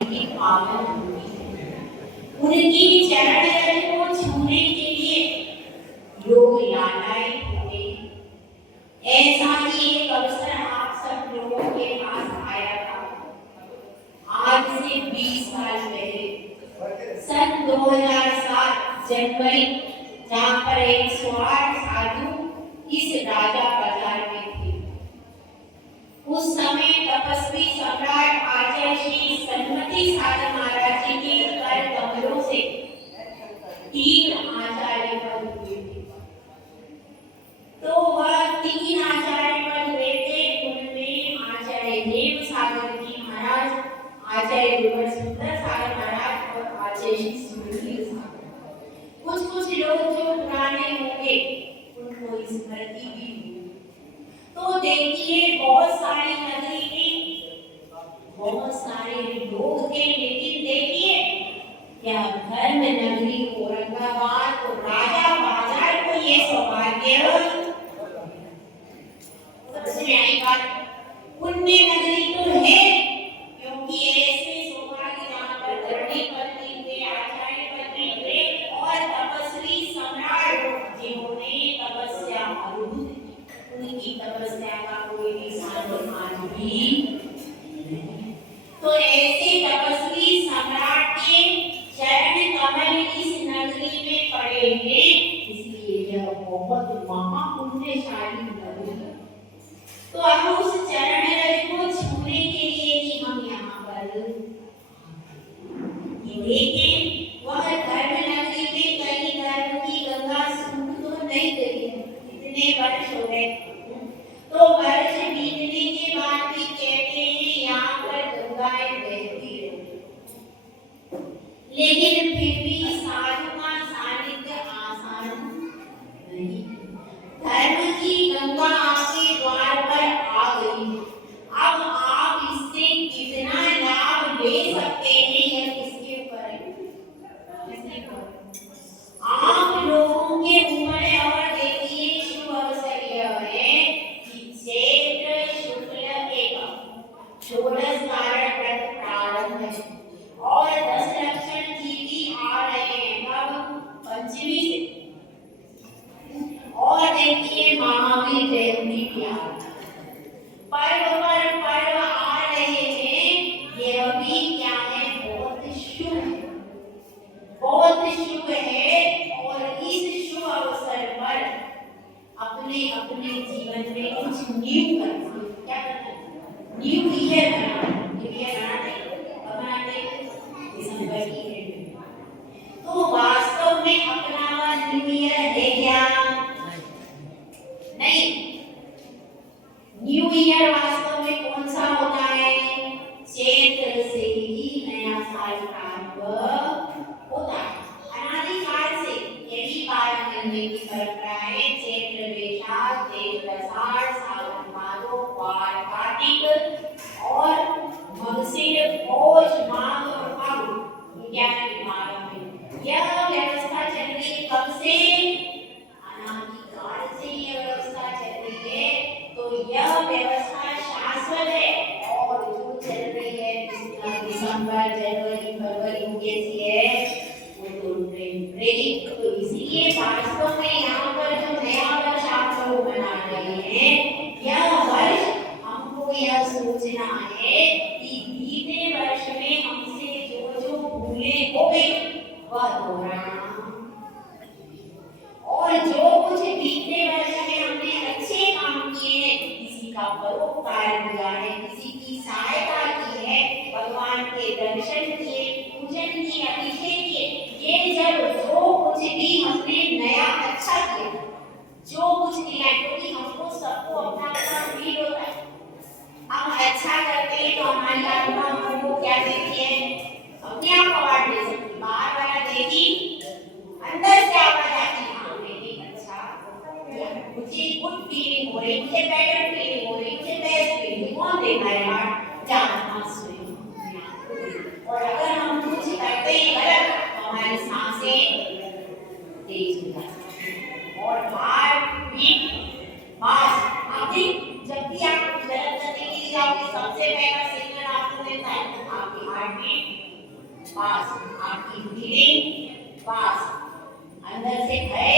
की पावन भूमि है। उनकी चरण रज को छूने के लिए लोग लालायित होते हैं। ऐसा ही एक अवसर आप सब लोगों के पास आया था। आज से 20 साल पहले सन 2007 जनवरी, जहाँ पर 108 साधु इस राजा बाजार में थे। उस समय तपस्वी सम्राट आचार्य श्री सन्मति साधक महाराज जी के कर कमलों से 3 आचार्य पद हुए थे। तो वह 3 आचार्य पद हुए थे। उनमें आचार्य देव सागर जी महाराज, आचार्य गुरुवर सुंदर सागर महाराज और आचार्य श्री सुनील सागर। कुछ लोग जो पुराने होंगे उनको स्मृति भी हुई। तो देखिए, बहुत सारी नगरी थी, बहुत सारे लोग थे, लेकिन देखिए क्या धर्म नगरी औरंगाबाद और राजा बाजार को ये सौभाग्य, सबसे नई बात, पुण्य नगरी तो है, क्योंकि ऐसे सौभाग्य जहाँ पर धरती पत्नी थे, आचार्य पत्नी थे और तपस्वी सम्राट जिन्होंने तपस्या अद्भुत, उनकी तपस्या का कोई निशान आज भी नहीं। तो ऐसे तपस्वी सम्राट के चरण कमल इस नगरी में पड़े हैं, इसलिए यह बहुत महापुण्यशाली नगरी है। तो अब उस चरण रज को छूने के लिए ही हम यहाँ पर देखें, वह धर्म नगरी में कई धर्म की गंगा सूख तो नहीं गई है, इतने वर्ष हो गए। तो वर्ष बीतने के बाद भी कहते हैं यहाँ पर गंगाएं बहती रही, लेकिन फिर भी साधु का सानिध्य आसान नहीं। धर्म की गंगा आपके द्वार पर आ गई है। अब आप इससे कितना लाभ ले सकते हैं यह किसके ऊपर है? आप लोगों के ऊपर है। और देखिए, शुभ अवसर यह है कि चैत्र शुक्ल एकम षोडश कारण व्रत प्रारंभ है और 10 लक्षण जी भी आ रहे हैं कब? पंचमी से। और देखिए, महावीर जयंती भी आ रही है। पर्व पर पर्व आ रहे हैं, यह भी क्या है? बहुत शुभ है, बहुत शुभ है। और इस शुभ अवसर पर अपने अपने जीवन में कुछ न्यू करना, क्या करना? न्यू ईयर बनाते दिसंबर की एंड में। तो वास्तव में अपना न्यू ईयर है क्या? नहीं। न्यू ईयर वास्तव में कौन सा होता है? चैत्र से ही नया साल प्रारंभ होता है। अनादिकाल से यही पालन करने की परंपरा है। चैत्र वैशाख ज्येष्ठ आषाढ़ सावन भादो वार कार्तिक और मगशिर पौष माघ और फागुन, ये क्या है? यह व्यवस्था चल रही कब से? अनादिकाल से यह व्यवस्था चल रही है। तो यह व्यवस्था शाश्वत है और जो चल रही है दिसंबर जनवरी फरवरी कैसी है वो तो रहेगी। तो इसीलिए वास्तव में यहाँ पर जो नया वर्ष आप लोग मना रहे हैं, यह वर्ष हमको यह सोचना है कि बीते वर्ष में हमसे जो जो भूलें हो गई वह दोहराना, और जो कुछ बीते वर्ष में हमने अच्छे काम किए हैं, किसी का परोपकार किया है, किसी की सहायता की है, भगवान के दर्शन किए, पूजन किए, अभिषेक किए, ये जब जो कुछ भी हमने नया अच्छा किया, जो कुछ किया, क्योंकि हमको सबको अपना अपना फील होता है। हम अच्छा करते हैं तो हमारी आत्मा हमको क्या देती है? अपने आप अवार्ड दे सकती है। बाहर वाला देगी, अंदर से आवाज आती है, हाँ मैंने अच्छा, मुझे गुड फीलिंग हो रही, मुझे बेटर फीलिंग हो रही, मुझे बेस्ट फीलिंग। कौन देता है यार? जानना स्वयं। और अगर हम कुछ करते हैं गलत तो हमारी सांसें तेज हो जाती हैं और हार्ट बीट फास्ट। आप जब भी आप गलत करने के लिए जाओगे, सबसे पहला सिग्नल आपको देता है आपकी हार्ट बीट पास, आपकी ब्रीदिंग पास, अंदर से भय।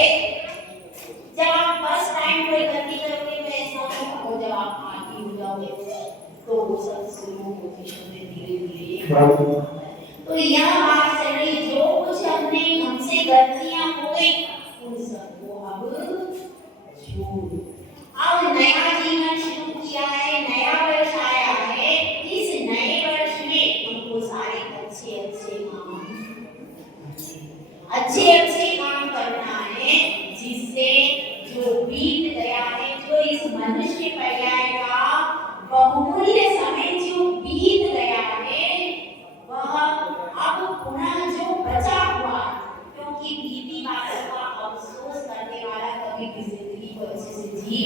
जब आप फर्स्ट टाइम कोई गलती करोगे तो ऐसा नहीं हो, जब आप आगे हो जाओगे तो वो सब शुरू होते शुरू धीरे धीरे। तो यह बात चल रही, जो कुछ अपने हमसे गलतियां हो गई उन सबको अब छोड़, अब नया जीवन शुरू किया है, नया वर्ष आया है। इस नए वर्ष में हमको सारे अच्छे काम करना है, जिससे जो बीत गया है, जो इस मनुष्य पर्याय का बहुमूल्य समय जो बीत गया है, वह अब पुनः जो बचा हुआ, क्योंकि बीती बातों का अफसोस करने वाला कभी भी जिंदगी को अच्छे से जी,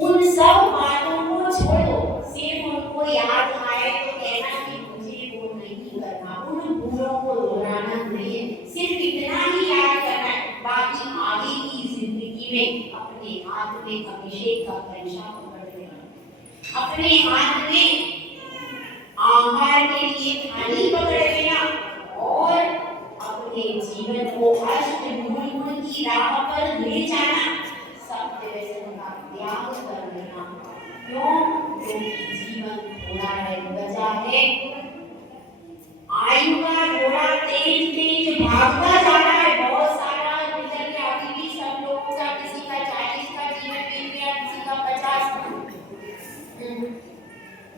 उन सब बातों को छोड़ो, सिर्फ उनको याद आए तो कहना कि मुझे वो नहीं करना, उन भूलों को दोहराना नहीं है, सिर्फ इतना ही याद करना है। बाकी आगे की जिंदगी में अपने हाथ में अभिषेक का कलशा पकड़ लेना, अपने हाथ में आहार के लिए थाली पकड़ लेना और अपने जीवन को अष्टमूल की राह पर ले जाना, सब व्यसन का त्याग कर लेना। क्यों? क्योंकि जीवन थोड़ा है, बचा है, आयु का घोड़ा तेज तेज भागता जा रहा है, बहुत सारा गुजर गया, अभी भी सब लोगों का, किसी का 40 का जीवन बीत गया, किसी का 50 का।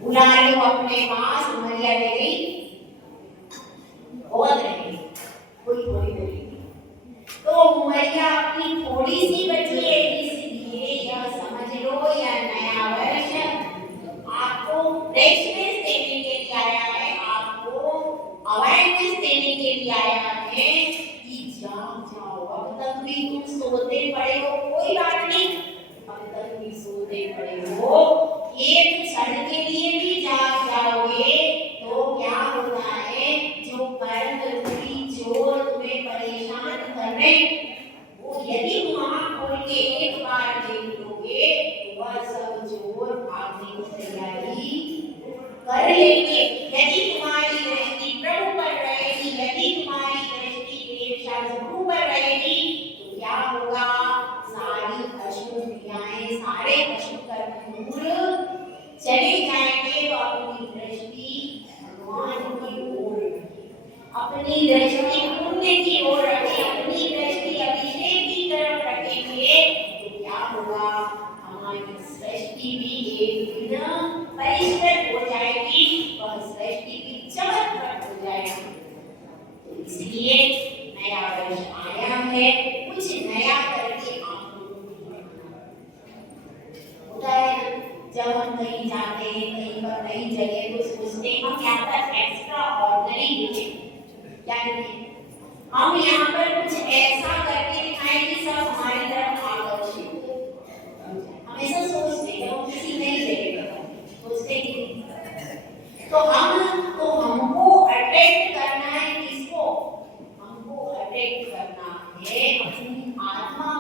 बुला लो अपने पास, उमरिया ले गई, बहुत रहेगी, कोई थोड़ी बोलेगी, तो उमरिया अपनी थोड़ी सी बची है, इसलिए यह समझ लो यह नया वर्ष आपको फ्रेशनेस देने के लिए आया है, आपको अवेयरनेस देने के लिए आया है कि जाओ, अब तक भी तुम सोते पड़े हो, कोई बात नहीं, अब तक भी सोते पड़े हो, एक क्षण के लिए भी जाग जाओगे तो क्या होता है, जो कर्म रूपी चोर तुम्हें परेशान कर रहे, वो यदि तुम आँख खोल के एक बार देख लोगे तो वह सब चोर भागने की तैयारी कर लेंगे। यदि तुम्हारी दृष्टि प्रभु पर रहेगी, यदि तुम्हारी दृष्टि देव शास्त्रों पर रहेगी, तो क्या होगा, सारी अशुभ क्रियाएं, सारे अशुभ कर्म दूर चले जाएंगे, तो अपनी दृष्टि भगवान की ओर, अपनी दृष्टि पुण्य की ओर रखें, अपनी दृष्टि अभिषेक की तरफ रखेंगे, तो क्या होगा, हमारी सृष्टि भी एक दिन परिष्कृत हो जाएगी, वह सृष्टि भी चमत्कृत हो जाएगी। तो इसलिए नया वर्ष आया है, कुछ नया करके आप होता है। जब हम कहीं जाते हैं, कहीं पर नई जगह, तो सोचते हैं हम यहाँ पर एक्स्ट्रा ऑर्डिनरी दिखें, क्या दिखें, हम यहाँ पर कुछ ऐसा करके दिखाएं कि सब हमारी तरफ आकर्षित हो। हमेशा सोचते हैं हम किसी नई जगह पर सोचते हैं, तो हमको अट्रैक्ट करना है, किसको, हमको अट्रैक्ट करना है अपनी आत्मा,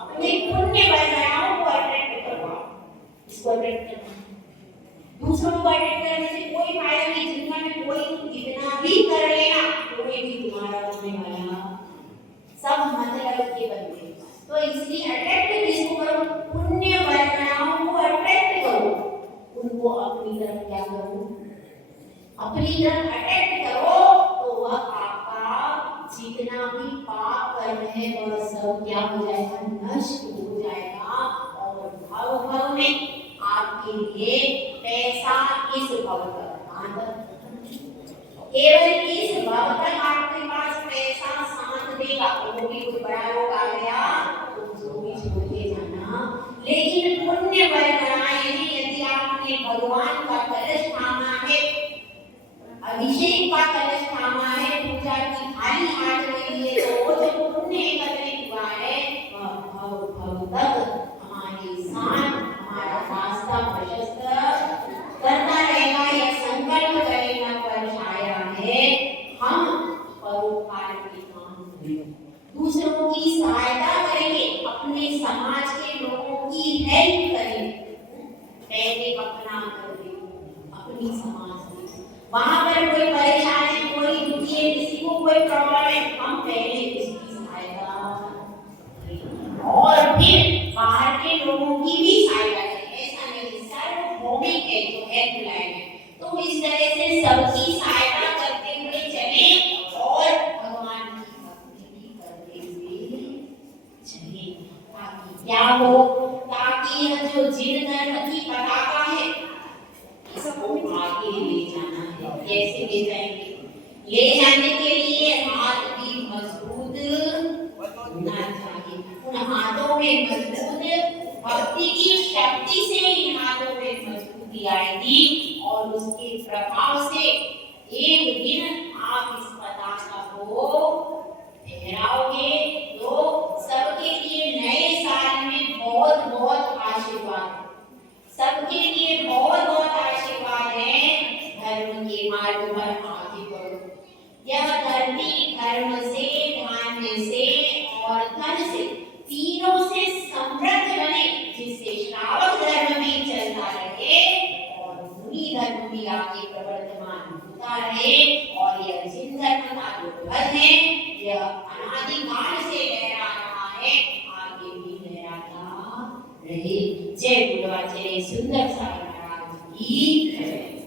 अपने पुण्य बनाओ को अट्रैक्ट करवाओ, इसको अट्रैक्ट करना। दूसरों को अट्रैक्ट करने से कोई फायदा नहीं, दुनिया में कोई कितना भी कर लेना, कोई भी तुम्हारा होने वाला, सब मतलब के बंदे। तो इसलिए अट्रैक्ट किसको करो, पुण्य बनाओ को अट्रैक्ट करो, उनको अपनी तरफ क्या करो, अपनी तरफ अट्रैक्ट करो, तो वह आपका जितना भी पाप कर्म है वह सब क्या हो जाएगा, नष्ट हो जाएगा, और भव में आपके लिए पैसा इस भव तक, केवल इस भव तक आपके पास पैसा साथ देगा, वो भी कोई बड़ा रोग आ गया तो उसको भी छोड़ के जाना, लेकिन पुण्य बल बनाए हैं, यदि आपने भगवान का कलश थामा है, अभिषेक का कलश थामा है, पूजा की थाली हाथ में लिए, तो वो जो पुण्य एकत्रित हुआ है वह भव तक हमारे साथ हमारा रास्ता प्रशस्त करता रहेगा। यह संकल्प करेगा वर्ष आया है, हम परोपकार के काम करेंगे, दूसरों की सहायता करेंगे, अपने समाज के लोगों की हेल्प करेंगे, पहले अपना कर देंगे अपनी समाज में, वहां पर कोई परेशानी, कोई कैसे ले जाएंगे? ले जाने के लिए हाथ भी मजबूत होना चाहिए। उन हाथों में मजबूत भक्ति की शक्ति से इन हाथों में मजबूती आएगी और उसके प्रभाव से एक दिन आप इस पताका को फहराओगे तो सबके लिए नए साल में बहुत बहुत आशीर्वाद, सबके लिए बहुत बहुत आशीर्वाद है। धर्म के मार्ग पर आगे बढ़ो। यह धरती धर्म से, धान्य से और धन से, तीनों से समृद्ध बने, जिससे श्रावक धर्म भी चलता रहे और मुनि धर्म भी आगे प्रवर्तमान होता रहे। और यह जिन धर्म का जो ध्वज है यह अनादिकाल से लहरा रहा है, आगे भी लहराता रहे। जय गुरुवाचले सुंदर साई महाराज की जय।